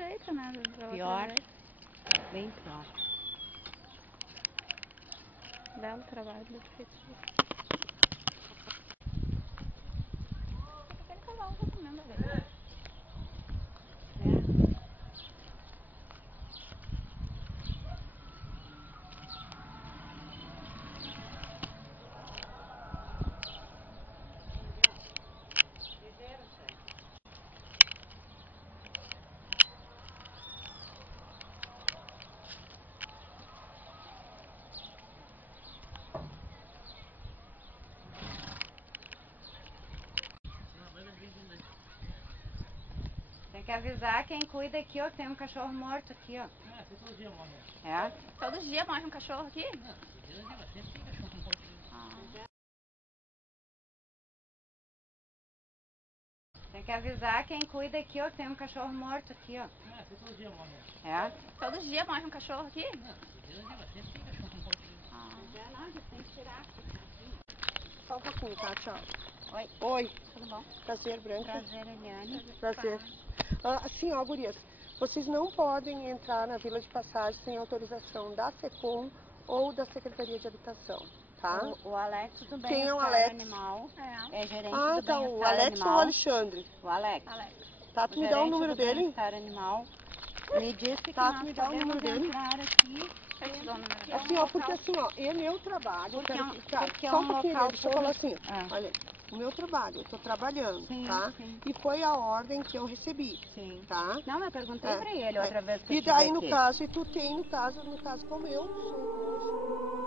jeito, né? Pior. Bem pior. Belo trabalho da prefeitura. Aquele cavalo tá comendo ali. Tem que avisar quem cuida aqui, ó, que tem um cachorro morto aqui, ó. Ah, todo dia morre. É? Todo dia morre um cachorro aqui? Não, todo dia sempre tem cachorro morto. Tem que avisar quem cuida aqui, ó, que tem um cachorro morto aqui, ó. Ah, todo dia morre. É? Todo dia morre um cachorro aqui? Não, todo dia sempre tem cachorro morto. Não, a gente tem que tirar. Só um pouquinho, tá? Tchau. Oi. Oi. Tudo bom? Prazer, Branca. Prazer, Eliane. Prazer. Assim, ó, gurias, vocês não podem entrar na Vila de Passagem sem autorização da SECOM ou da Secretaria de Habitação, tá? O Alex do Quem é o Bem-Estar Alex? Animal. É. É gerente Ah, do tá. Bem-Estar O Alex Animal. ou o Alexandre? O Alex. Alex. Tá, tu me dá o gerente número do dele? Bem-Estar Animal me disse que Tá, nós me dá o número podemos dele? entrar aqui. Eu te dou o número dele. Assim, ó, porque assim, ó, é meu trabalho. Porque quero é um- que- tá, porque é só um um pouquinho, local deixa eu falar público. assim. Ah. Olha, o meu trabalho, eu tô trabalhando, Sim, tá? sim. E foi a ordem que eu recebi, Sim. tá? Não, eu perguntei É, pra ele é. outra vez que eu E daí, estive no aqui. caso, e tu tem, no caso, como eu sou hoje...